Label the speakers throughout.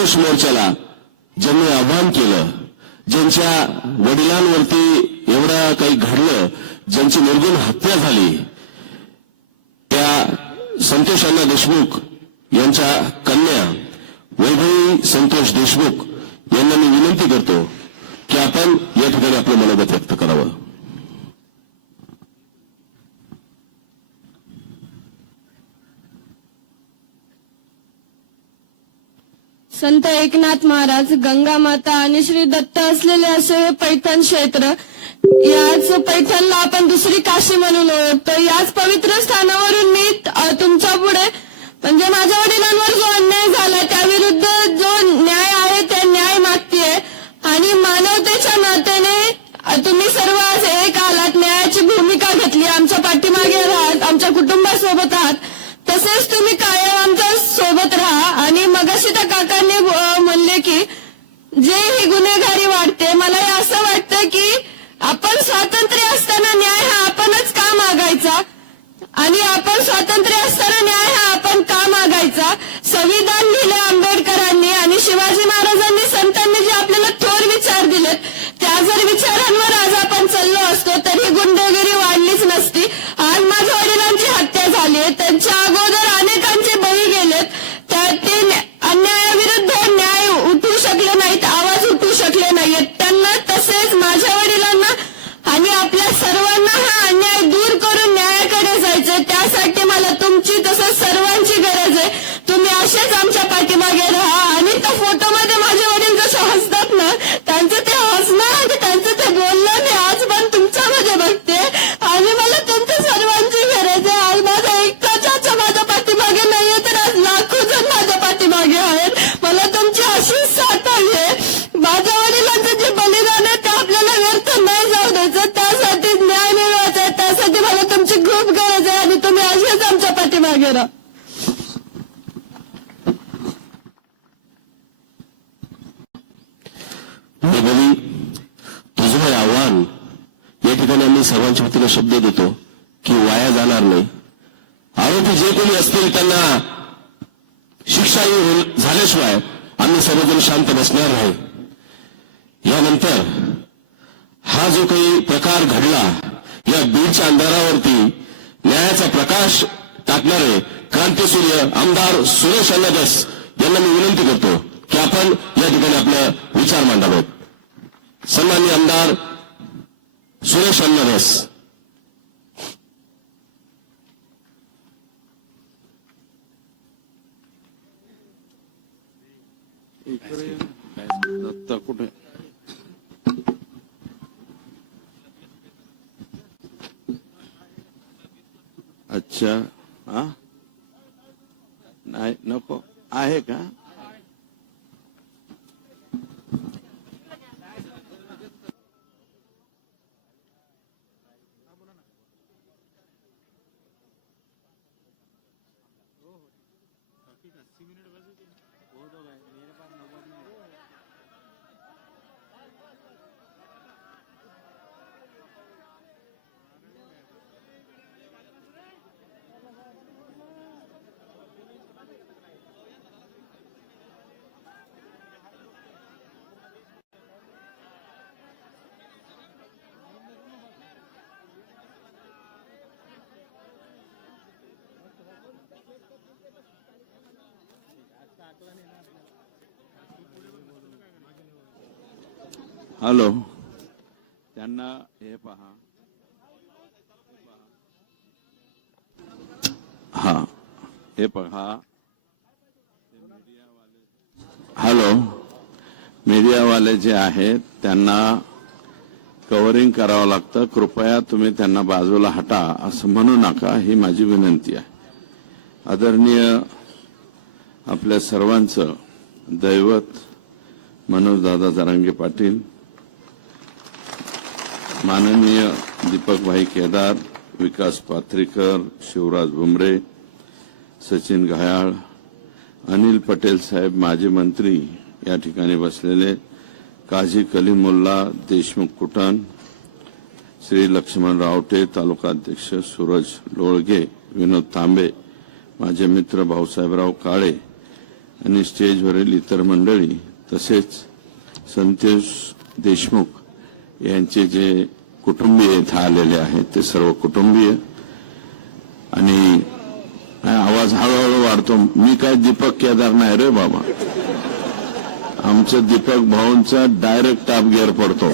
Speaker 1: काँग्रेस मोर्चाला ज्यांनी आव्हान केलं ज्यांच्या वडिलांवरती एवढं काही घडलं ज्यांची निर्गुण हत्या झाली त्या संतोष अण्णा देशमुख यांच्या कन्या वैभवी संतोष देशमुख यांना मी विनंती करतो की आपण या ठिकाणी आपलं मनोगत व्यक्त करावं.
Speaker 2: संत एकनाथ महाराज गंगा माता आणि श्री दत्त असलेले असे हे पैठण क्षेत्र याच पैठणला आपण दुसरी काशी म्हणून ओळखतो. याच पवित्र स्थानावरून मी तुमच्यापुढे म्हणजे माझ्या वडिलांवर जो अन्याय झाला त्याविरुद्ध जो न्याय आहे ते न्याय मागतीये. आणि मानवतेच्या नात्याने तुम्ही सर्व आज एक आलात. न्यायाची भूमिका घेतली. आमच्या पाठीमागे राहत आमच्या कुटुंबासोबत आहात तसेच तुम्ही कायम आमच्यासोबत राहा. आणि मगाशी त्या काकांनी म्हणले की जे ही गुन्हेगारी वाढते मला असं वाटतं की आपण स्वातंत्र्य असताना न्याय हा आपणच का मागायचा? आणि आपण स्वातंत्र्य असताना न्याय हा आपण का मागायचा? संविधान लिहिलं आंबेडकरांनी आणि शिवाजी महाराजांनी संतांनी जे आपल्याला थोर विचार दिलेत त्या जर विचारांवर आज आपण चाललो असतो तरी गुंडगिरी वाढलीच नसती. आज माझ्या वडिलांची हत्या झाली आहे. त्यांच्या अगोदर अनेकांचे बळी गेलेत त्या ते न्या- अन्यायाविरुद्ध न्याय उठू शकले नाहीत आवाज उठू शकले नाहीत त्यांना तसेच माझ्या वडिलांना आणि आपल्या सर्वांना हा अन्याय दूर करून न्यायाकडे जायचंय त्यासाठी मला तुमची तसंच सर्वांची गरज आहे तुम्ही असेच आमच्या पाठीमागे राहा. आणि त्या फोटोमध्ये माझे वडील जसे हसतात ना त्यांचं ते हसणं आणि त्यांचं ते बोलणं मी आज पण तुमच्यामध्ये बघते. आणि मला तुमच्या सर्वांची गरज आहे. आज माझा एकटा माझ्या पाठीमागे नाहीये तर आज लाखो जण माझ्या पाठीमागे आहेत. मला तुमची अशीच साथ आहे. माझ्या वडिलांचं जे बलिदान आहे ते आपल्याला व्यर्थ नाही जाऊ द्यायचं त्यासाठी न्याय मिळवायचा आहे. त्यासाठी मला तुमची खूप गरज आहे. आणि तुम्ही असेच आमच्या पाठीमागे राहा
Speaker 1: वैभवी तुझं हे आव्हान या ठिकाणी शब्द देतो की वाया जाणार नाही. आरोपी जे कोणी असतील त्यांना शिक्षा झाल्याशिवाय आम्ही सर्वजण शांत बसणार नाही. यानंतर हा जो काही प्रकार घडला या बीडच्या अंधारावरती न्यायाचा प्रकाश टाकणारे क्रांतीसूर्य आमदार सुरेश अन्नदस यांना मी विनंती करतो की आपण या ठिकाणी आपले विचार मांडावेत. सन्मान्य आमदार सुरेश अन्नदस
Speaker 3: दत्ता कुठे अच्छा हा? नाही नको. आहे का? अस्सी मिनट बस हो तो गए मेरे पास नब्बे मिनट हॅलो. त्यांना हे पहा. हा. हे पहा. हॅलो. मीडियावाले जे आहेत त्यांना कव्हरिंग करावं लागतं. कृपया तुम्ही त्यांना बाजूला हटा. असं म्हणू नका. ही माझी विनंती आहे. आदरणीय आपल्या सर्वांचं दैवत मनोजदादा जरांगे पाटील माननीय दीपकभाई केदार विकास पाथरीकर शिवराज भुमरे सचिन घायाळ अनिल पटेल साहेब माजी मंत्री या ठिकाणी बसलेले काझी कलीमुल्ला देशमुख कुटण श्री लक्ष्मण रावटे तालुका अध्यक्ष सूरज लोळगे विनोद तांबे माझे मित्र भाऊसाहेबराव काळे आणि स्टेजवरील इतर मंडळी तसेच संतोष देशमुख यांचे जे कुटुंबीय इथं आलेले आहेत ते सर्व कुटुंबीय. आणि आवाज हळूहळू वाढतो. मी काय दीपक केदार नाही रे बाबा. आमचं दीपक भाऊंचा डायरेक्ट टाप गिअर पडतो.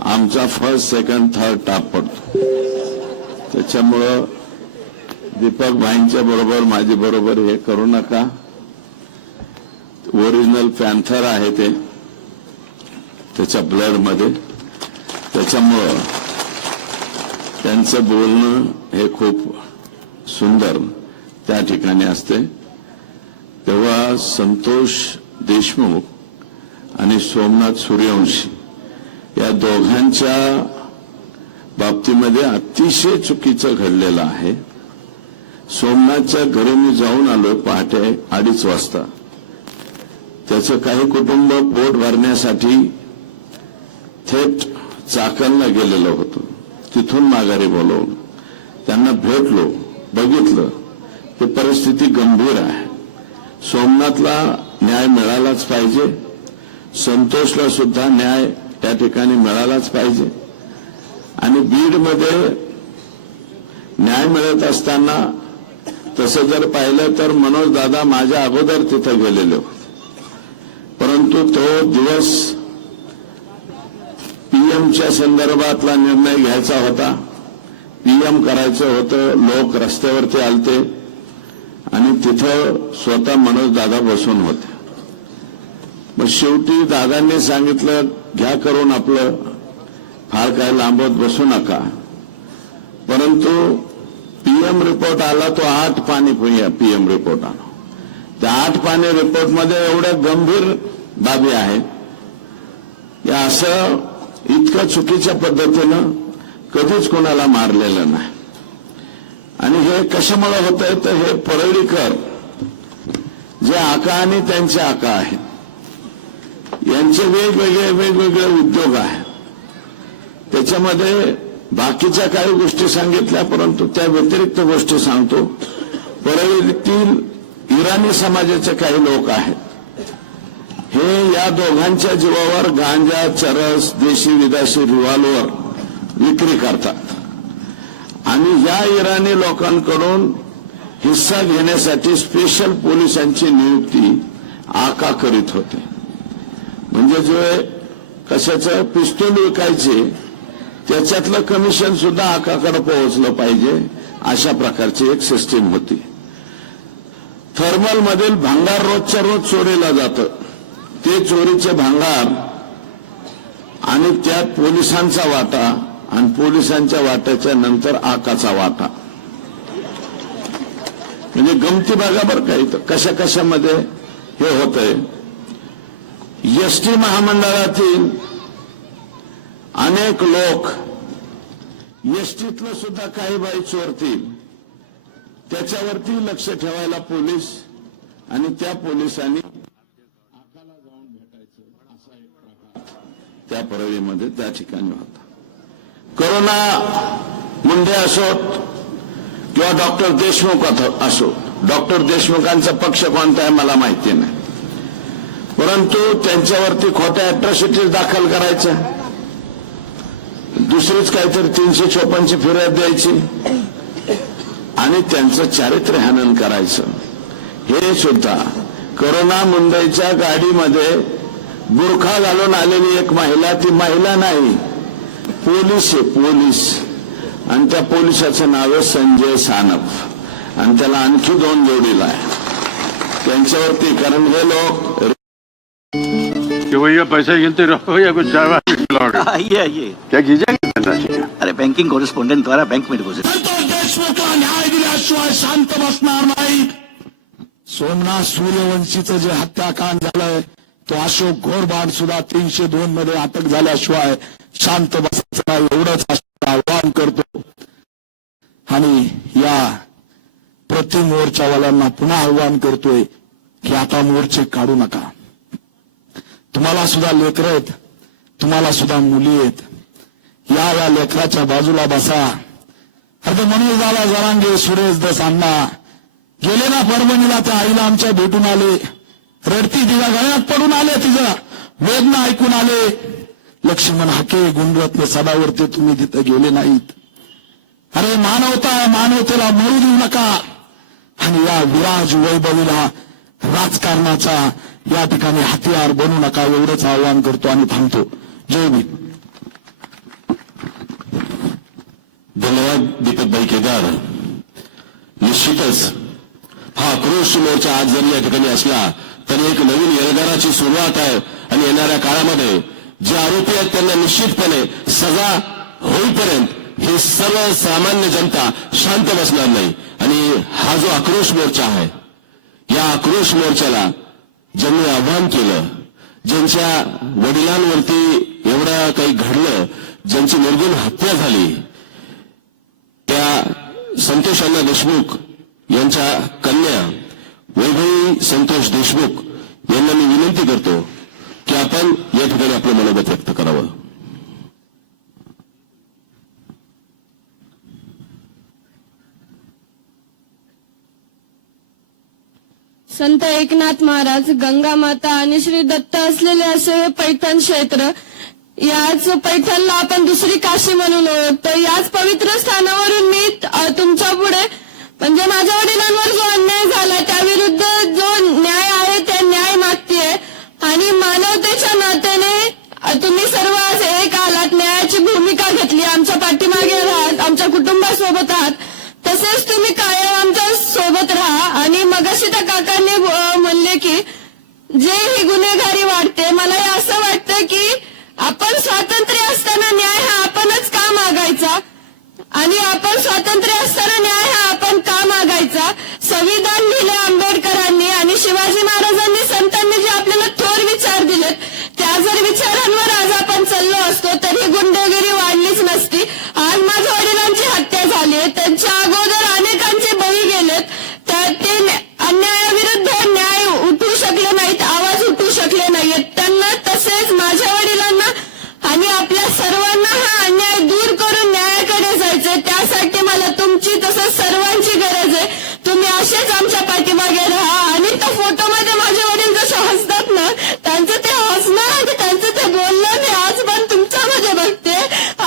Speaker 3: आमचा फर्स्ट सेकंड थर्ड टाप पडतो. त्याच्यामुळं दीपक भाईंच्या बरोबर माझी बरोबर हे करू नका. ओरिजिनल पॅन्थर आहे ते. त्याच्या ब्लडमध्ये. त्याच्यामुळं त्यांचं बोलणं हे खूप सुंदर त्या ठिकाणी असते. तेव्हा संतोष देशमुख आणि सोमनाथ सूर्यवंशी या दोघांच्या बाबतीमध्ये अतिशय चुकीचं घडलेलं आहे. सोमनाथच्या घरी मी जाऊन आलो पहाटे अडीच वाजता. त्याचं काही कुटुंब पोट भरण्यासाठी थेट चाकणला गेलेलं होतं. तिथून माघारी बोलवलं. त्यांना भेटलो बघितलं. की परिस्थिती गंभीर आहे. सोमनाथला न्याय मिळालाच पाहिजे. संतोषला सुद्धा न्याय त्या ठिकाणी मिळालाच पाहिजे. आणि बीडमध्ये न्याय मिळत असताना तसं जर पाहिलं तर मनोज दादा माझ्या अगोदर तिथं गेलेले होते. परंतु तो दिवस पीएमच्या संदर्भातला निर्णय घ्यायचा होता. पीएम करायचं होतं लोक रस्त्यावरती आलते आणि तिथं स्वतः मनोज दादा बसून होते. मग शेवटी दादांनी सांगितलं घ्या करून आपलं फार काय लांबत बसू नका. परंतु पीएम रिपोर्ट आला तो आठ पाणी पीएम रिपोर्ट आला. त्या आठ पाणी रिपोर्टमध्ये एवढ्या गंभीर बाबी आहेत. या असं इतकं चुकीच्या पद्धतीनं कधीच कोणाला मारलेलं नाही. आणि हे कशामुळे होत आहे तर हे परळीकर जे आका आणि त्यांचे आका आहेत यांचे वेगवेगळे वेगवेगळे उद्योग आहेत. त्याच्यामध्ये बाकीच्या काही गोष्टी सांगितल्या परंतु त्या व्यतिरिक्त गोष्टी सांगतो. परळीतील इराणी समाजाचे काही लोक आहेत. हे या दोघांच्या जीवावर गांजा चरस देशी विदेशी रिव्हॉल्वर विक्री करतात. आणि या इराणी लोकांकडून हिस्सा घेण्यासाठी स्पेशल पोलिसांची नियुक्ती आका करीत होते. म्हणजे जे कशाचं पिस्तूल विकायचे त्याच्यातलं कमिशन सुद्धा आकाकडे पोहोचलं पाहिजे अशा प्रकारची एक सिस्टीम होती. थर्मल मधील भांगार रोजच्या रोज चोरीला जातं. ते चोरीचे भांगार आणि त्यात पोलिसांचा वाटा आणि पोलिसांच्या वाट्याच्या नंतर आकाचा वाटा. म्हणजे गमती बघा बरं का इथं कशा कशामध्ये हे होत आहे एसटी महामंडळातील अनेक लोक एसटीतलं सुद्धा काही बाई चोरतील. त्याच्यावरती लक्ष ठेवायला पोलीस आणि त्या पोलिसांनी आकाला जाऊन भेटायचं असा एक प्रकार त्या परळीमध्ये त्या ठिकाणी होता. करोना मुंडे असोत किंवा डॉक्टर देशमुख असोत. डॉक्टर देशमुखांचा पक्ष कोणता आहे मला माहिती नाही. परंतु त्यांच्यावरती खोट्या अट्रॉसिटीज दाखल करायच्या. दुसरीच काहीतरी तीनशे चोपन्नची फिर्याद द्यायची. आणि त्यांचं चारित्र्य हनन करायचं. हे सुद्धा करोना मुंबईच्या गाडीमध्ये बुरखा घालून आलेली एक महिला ती महिला नाही. पोलीस आहे पोलीस. आणि त्या पोलिसाचं नाव आहे संजय सानप. आणि त्याला आणखी दोन जोडीला आहे. त्यांच्यावरती कारण हे लोक
Speaker 4: कि भैया पैसे गिनते रहो या कुछ चाय वाय पिलाओगे
Speaker 5: आइए आइए
Speaker 4: क्या कीजिएगा धनराशि
Speaker 5: अरे बँकिंग कॉरेस्पॉन्डंट द्वारा बैंक में डिपॉझिट
Speaker 6: संतोष देशमुखला न्याय दिल्याशिवाय शांत बसणार नाही. सोमनाथ सूर्यवंशीचं जे हत्याकांड झालंय तो अशोक घोरबाड सुद्धा तीनशे दोन मध्ये अटक झाल्याशिवाय शांत बसायचा एवढंच आवाहन करतो. आणि या प्रति मोर्चावाल्यांना पुन्हा आव्हान करतोय की आता मोर्चे काढू नका. तुम्हाला सुद्धा लेकर आहेत तुम्हाला सुद्धा मुली आहेत. या या लेकराच्या बाजूला बसा. अरे म्हणून दादा जरांगे सुरेश दस अण्णा. गेले ना परभणीला त्या आईला आमच्या भेटून आले. रडती तिच्या गळ्यात पडून आले तिचा वेदना ऐकून आले. लक्ष्मण हाके गुणरत्न सदावरते तुम्ही तिथं गेले नाहीत. अरे मानवता मानवतेला मरू देऊ नका. आणि या विराज वैभवीला राजकारणाचा या ठिकाणी हतियार बनू नका एवढंच आवाहन करतो आणि थांबतो. जय मी
Speaker 1: धन्यवाद दीपकभाई केदार. निश्चितच हा आक्रोश मोर्चा आज जरी या ठिकाणी असला तरी एक नवीन येरगाराची सुरुवात आहे आणि येणाऱ्या काळामध्ये जे आरोपी आहेत त्यांना निश्चितपणे सजा होईपर्यंत हे सर्वसामान्य जनता शांत बसणार नाही. आणि हा जो आक्रोश मोर्चा आहे या आक्रोश मोर्चाला ज्यांनी आव्हान केलं ज्यांच्या वडिलांवरती एवढं काही घडलं ज्यांची निर्गुण हत्या झाली त्या संतोष अण्णा देशमुख यांच्या कन्या वैभवी संतोष देशमुख यांना मी विनंती करतो की आपण या ठिकाणी आपलं मनोगत व्यक्त करावं.
Speaker 2: संत एकनाथ महाराज गंगा माता आणि श्री दत्त असलेले असे हे पैठण क्षेत्र याच पैठणला आपण दुसरी काशी म्हणून ओळखतो. याच पवित्र स्थानावरून मी तुमच्यापुढे म्हणजे माझ्या वडिलांवर जो अन्याय झाला त्याविरुद्ध जो न्याय आहे ते न्याय मागतीये. आणि मानवतेच्या नात्याने तुम्ही सर्व आज एक आलात न्यायाची भूमिका घेतली आमच्या पाठीमागे राहत आमच्या कुटुंबासोबत आहात. तसेच तुम्ही कायम आमच्यासोबत राहा. आणि मगाशी त्या काकांनी म्हणले की जे ही गुन्हेगारी वाढते मला हे असं वाटतं की आपण स्वातंत्र्य असताना न्याय हा आपणच का मागायचा? आणि आपण स्वातंत्र्य असताना न्याय हा आपण का मागायचा संविधान लिहिले आंबेडकरांनी आणि शिवाजी महाराजांनी संतांनी जे आपल्याला थोर विचार दिलेत त्या जर विचारांवर आज आपण चाललो असतो तर ही गुंडगिरी वाढलीच नसती आज माझ्या वडिलांची हत्या झाली आहे त्यांच्या अगोदर अनेकांचे बळी गेलेत त्या- ते न्या- अन्यायाविरुद्ध न्याय उठू शकले नाहीत आवाज उठू शकले नाहीत त्यांना तसेच माझ्या वडिलांना आणि आपल्या सर्वांना हा अन्याय दूर करून न्यायाकडे जायचंय त्यासाठी मला तुमची तसंच सर्वांची गरज आहे तुम्ही असेच आमच्या पाठीमागे राहा आणि त्या फोटोमध्ये माझे वडील जसे हसतात ना त्यांचं ते हसणं आणि त्यांचं ते बोलणं मी आज पण तुमच्यामध्ये बघते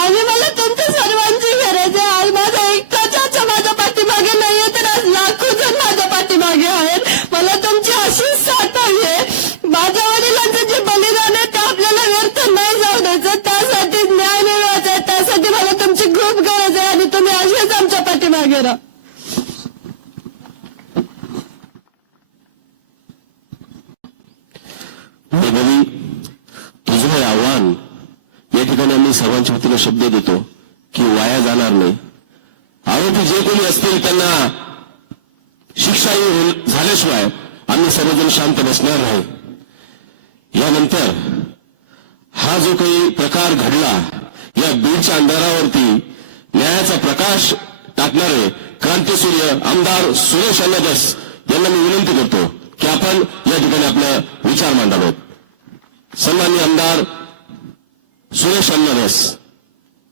Speaker 2: आणि मला तुमच्या सर्वांची गरज आहे आज माझा एकटाच्या माझ्या पाठीमागे नाहीये तर आज लाखो जण माझ्या पाठीमागे आहेत मला तुमची अशीच साथ हवी आहे माझ्या वडिलांचं जे बलिदान आहे ते आपल्याला व्यर्थ नाही जाऊ द्यायचं त्यासाठी न्याय मिळवायचा आहे त्यासाठी मला तुमची खूप गरज आहे आणि तुम्ही असेच आमच्या पाठीमागे राहा
Speaker 1: वैभवी तुझं हे आव्हान या ठिकाणी आम्ही सर्वांच्या वतीनं शब्द देतो की वाया जाणार नाही आरोपी जे कोणी असतील त्यांना लोकशाही झाल्याशिवाय आम्ही सर्वजण शांत बसणार नाही. यानंतर हा जो काही प्रकार घडला या बीडच्या अंधारावरती न्यायाचा प्रकाश टाकणारे क्रांतीसूर्य आमदार सुरेश अन्नदस यांना मी विनंती करतो की आपण या ठिकाणी आपला विचार मांडावेत. सन्मान्य आमदार सुरेश अन्नदस